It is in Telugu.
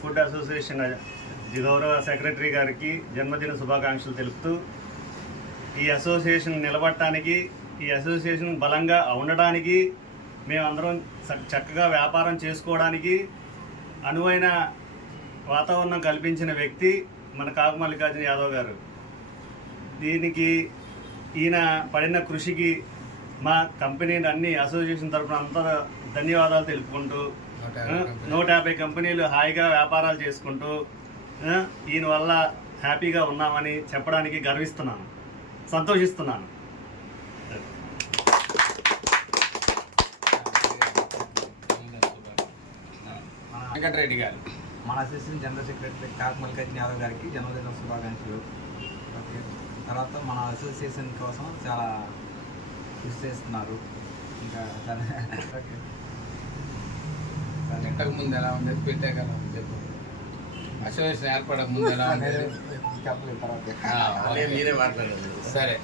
ఫుడ్ అసోసియేషన్ గౌరవ సెక్రటరీ గారికి జన్మదిన శుభాకాంక్షలు తెలుపుతూ ఈ అసోసియేషన్ నిలబడటానికి, ఈ అసోసియేషన్ బలంగా ఉండడానికి, మేమందరం చక్కగా వ్యాపారం చేసుకోవడానికి అనువైన వాతావరణం కల్పించిన వ్యక్తి మన కాపు మల్లికార్జున యాదవ్ గారు. దీనికి ఈయన పడిన కృషికి మా కంపెనీ అన్ని అసోసియేషన్ తరఫున అంతా ధన్యవాదాలు తెలుపుకుంటూ 150 కంపెనీలు హాయిగా వ్యాపారాలు చేసుకుంటూ ఈయన వల్ల హ్యాపీగా ఉన్నామని చెప్పడానికి గర్విస్తున్నాను, సంతోషిస్తున్నాను. వెంకటరెడ్డి గారు మన అసిస్టెంట్ జనరల్ సెక్రటరీ కాపు మల్లికార్జున యాదవ్ గారికి జన్మదిన శుభాకాంక్షలు. తర్వాత మన అసోసియేషన్ కోసం చాలా కృషి చేస్తున్నారు. ఇంకా పెట్టక ముందు ఎలా ఉండేది, పెట్టాక ఎలా ఉంది చెప్పు. అసోసియేషన్ ఏర్పడక ముందు ఎలా ఉండేది చెప్పలేదు. తర్వాత మీరే మాట్లాడారు. సరే.